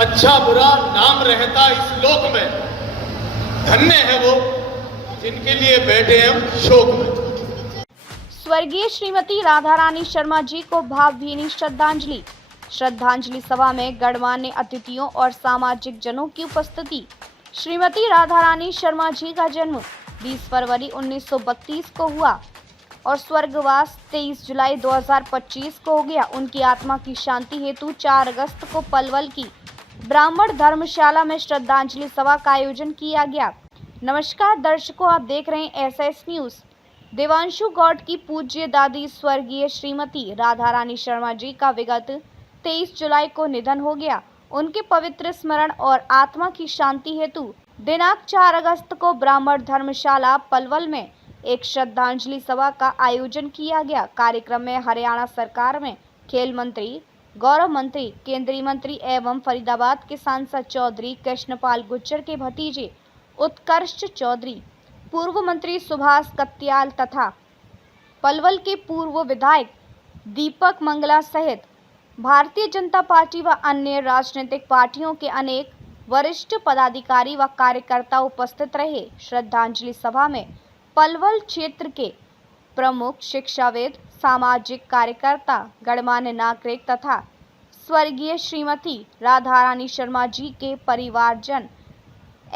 अच्छा बुरा नाम रहता इस लोक में, धन्य है वो जिनके लिए बैठे हम शोक में। स्वर्गीय श्रीमती राधा रानी शर्मा जी को भावभीनी श्रद्धांजलि। श्रद्धांजलि सभा में गणमान्य अतिथियों और सामाजिक जनों की उपस्थिति। श्रीमती राधा रानी शर्मा जी का जन्म 20 फरवरी 1932 को हुआ और स्वर्गवास 23 जुलाई 2025 को हो गया। उनकी आत्मा की शांति हेतु 4 अगस्त को पलवल की ब्राह्मण धर्मशाला में श्रद्धांजलि सभा का आयोजन किया गया। नमस्कार दर्शकों, आप देख रहे हैं एसएस न्यूज। देवांशु गौड़ की पूज्य दादी स्वर्गीय श्रीमती राधा रानी शर्मा जी का विगत 23 जुलाई को निधन हो गया। उनके पवित्र स्मरण और आत्मा की शांति हेतु दिनांक 4 अगस्त को ब्राह्मण धर्मशाला पलवल में एक श्रद्धांजलि सभा का आयोजन किया गया। कार्यक्रम में हरियाणा सरकार में खेल मंत्री, गौरव मंत्री, केंद्रीय मंत्री एवं फरीदाबाद के सांसद चौधरी कृष्णपाल गुर्जर के भतीजे उत्कर्ष चौधरी, पूर्व मंत्री सुभाष कत्याल तथा पलवल के पूर्व विधायक दीपक मंगला सहित भारतीय जनता पार्टी व अन्य राजनीतिक पार्टियों के अनेक वरिष्ठ पदाधिकारी व कार्यकर्ता उपस्थित रहे। श्रद्धांजलि सभा में पलवल क्षेत्र के प्रमुख शिक्षाविद, सामाजिक कार्यकर्ता, गणमान्य नागरिक तथा स्वर्गीय श्रीमती राधा रानी शर्मा जी के परिवारजन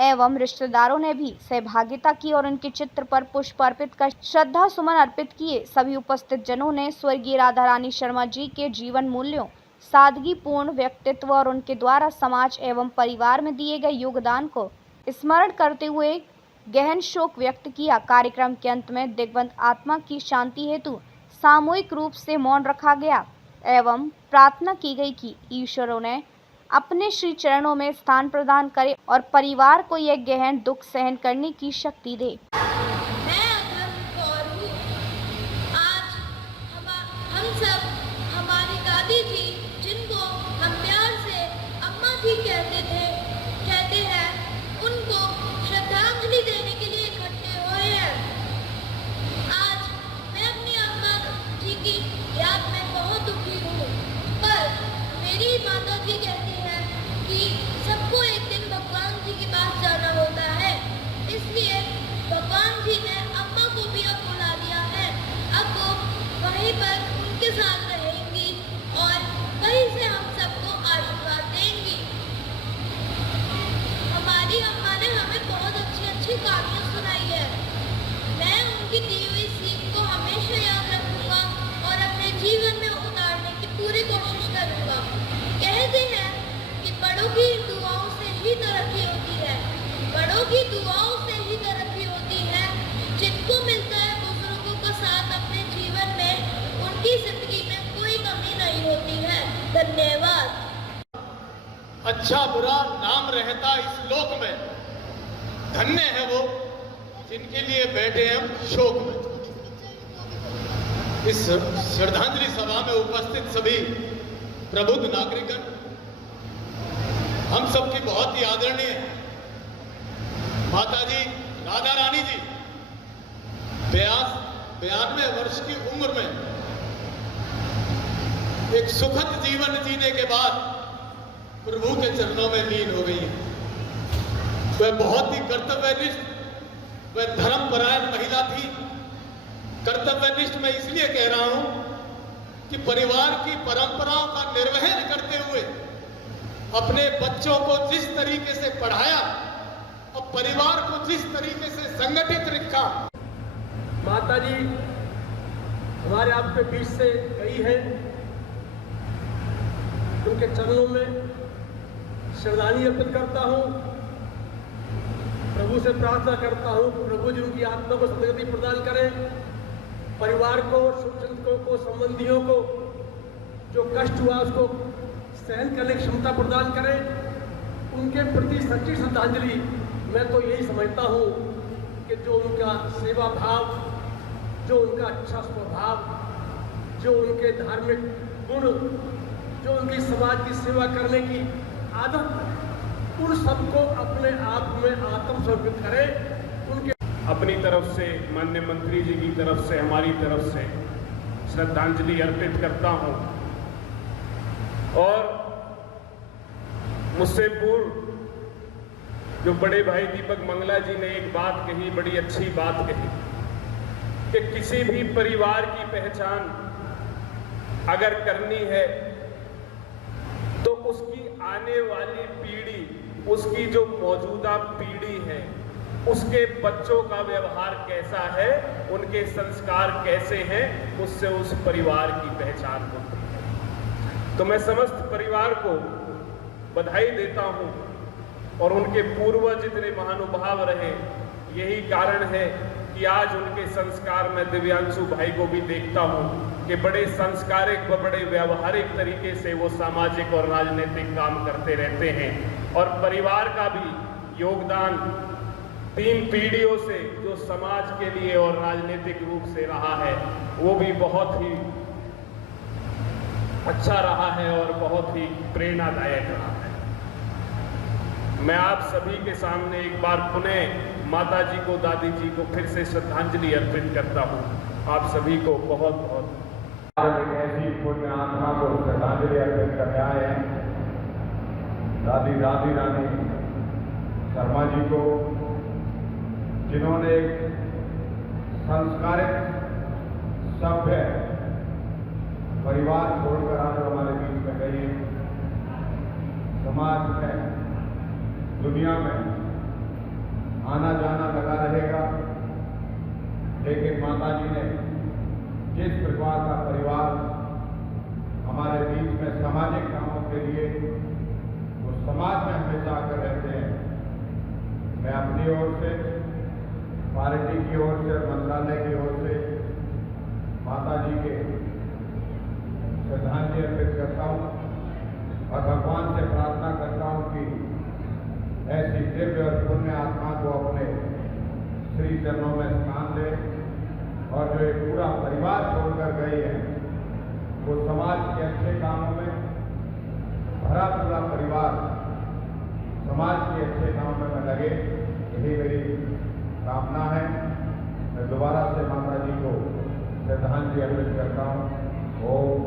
एवं रिश्तेदारों ने भी सहभागिता की और उनके चित्र पर पुष्प अर्पित कर श्रद्धा सुमन अर्पित किए। सभी उपस्थित जनों ने स्वर्गीय राधा रानी शर्मा जी के जीवन मूल्यों, सादगीपूर्ण व्यक्तित्व और उनके द्वारा समाज एवं परिवार में दिए गए योगदान को स्मरण करते हुए गहन शोक व्यक्त किया। कार्यक्रम के अंत में दिग्वंत आत्मा की शांति हेतु सामूहिक रूप से मौन रखा गया एवं प्रार्थना की गई कि ईश्वर ने अपने श्री चरणों में स्थान प्रदान करे और परिवार को यह गहन दुख सहन करने की शक्ति दे। मैं अधर्म कौर हूँ। आज हम सब हमारी दादी जी, जिनको हम प्यार से अम्मा जी कहते हैं, उनको श्रद्धांजलि देने के लिए इकट्ठे हुए हैं। आज मैं अपनी अम्मा जी की याद में बहुत दुखी हूँ, पर मेरी माता जी कहती हैं कि सबको एक दिन भगवान जी के पास जाना होता है, इसलिए भगवान जी ने अम्मा को भी अब बुला लिया है। अब वो वहीं पर उनके साथ रहेंगी और वहीं से हम सबको आशीर्वाद देंगी। हमारी अम्मा ने हमें बहुत अच्छी कहानियाँ सुनाई है। मैं उनकी दी हुई सीख को हमेशा याद रखूंगा और अपने जीवन में उतारने की पूरी कोशिश करूंगा। कहते हैं कि बड़ों की दुआओं से ही तरक्की होती है, बड़ों की दुआओं से ही तरक्की होती है। जिनको मिलता है बुजुर्गों का साथ अपने जीवन में, उनकी जिंदगी में कोई कमी नहीं होती है। धन्यवाद। अच्छा बुरा नाम रहता इस लोक में, धन्य है वो जिनके लिए बैठे हम शोक में। इस श्रद्धांजलि सभा में उपस्थित सभी प्रबुद्ध नागरिकगण, हम सबकी बहुत ही आदरणीय माताजी राधा रानी जी 92 वर्ष की उम्र में एक सुखद जीवन जीने के बाद प्रभु के चरणों में लीन हो गई है। वह बहुत ही कर्तव्यनिष्ठ, वह धर्मपरायण महिला थी। कर्तव्यनिष्ठ मैं इसलिए कह रहा हूं कि परिवार की परंपराओं का निर्वहन करते हुए अपने बच्चों को जिस तरीके से पढ़ाया और परिवार को जिस तरीके से संगठित रखा। माता जी हमारे आपके बीच से गई है, उनके चरणों में श्रद्धांजलि अर्पित करता हूं। प्रभु से प्रार्थना करता हूं, प्रभु जी उनकी आत्मा को सदगति प्रदान करें, परिवार को, शुभचिंतकों को, संबंधियों को जो कष्ट हुआ उसको सहन करने की क्षमता प्रदान करें। उनके प्रति सच्ची श्रद्धांजलि मैं तो यही समझता हूँ कि जो उनका सेवा भाव, जो उनका अच्छा स्वभाव, जो उनके धार्मिक गुण, जो उनकी समाज की सेवा करने की आदत, उन सबको अपने आप में आत्मसमर्पित करें। उनके अपनी तरफ से, माननीय मंत्री जी की तरफ से, हमारी तरफ से श्रद्धांजलि अर्पित करता हूं और मुझसे पूर्व जो बड़े भाई दीपक मंगला जी ने एक बात कही, बड़ी अच्छी बात कही कि किसी भी परिवार की पहचान अगर करनी है तो उसकी आने वाली पीढ़ी, उसकी जो मौजूदा पीढ़ी है, उसके बच्चों का व्यवहार कैसा है, उनके संस्कार कैसे हैं, उससे उस परिवार की पहचान होती है। तो मैं समस्त परिवार को बधाई देता हूं और उनके पूर्वज इतने महानुभाव रहे, यही कारण है कि आज उनके संस्कार में दिव्यांशु भाई को भी देखता हूं कि बड़े संस्कारिक व बड़े व्यावहारिक तरीके से वो सामाजिक और राजनीतिक काम करते रहते हैं और परिवार का भी योगदान 3 पीढ़ियों से जो समाज के लिए और राजनीतिक रूप से रहा है वो भी बहुत ही अच्छा रहा है और बहुत ही प्रेरणादायक रहा है। मैं आप सभी के सामने एक बार पुनः माता जी को, दादी जी को फिर से श्रद्धांजलि अर्पित करता हूं। आप सभी को बहुत बहुत एक ऐसी पुण्य आत्मा को श्रद्धांजलि अर्पित करने आए हैं, दादी रानी शर्मा जी को, जिन्होंने एक संस्कारित सभ्य परिवार छोड़कर आज हमारे बीच में गई। समाज में, दुनिया में आना जाना लगा रहेगा, लेकिन माता जी ने जिस प्रकार का परिवार हमारे बीच में सामाजिक कामों के लिए वो समाज में हमेशा आकर रहते हैं, मैं अपनी ओर से, पार्टी की ओर से, मंत्रालय की ओर से माता जी के श्रद्धांजलि अर्पित करता हूँ और भगवान से प्रार्थना करता हूँ कि ऐसी दिव्य और पुण्य आत्मा को अपने श्री चरणों में स्थान दे और जो एक पूरा परिवार छोड़कर गए हैं वो समाज के अच्छे कामों में भरा पूरा परिवार समाज के अच्छे कामों में लगे, यही मेरी कामना है। मैं दोबारा से माता जी को श्रद्धांजलि अर्पित करता हूँ। ओम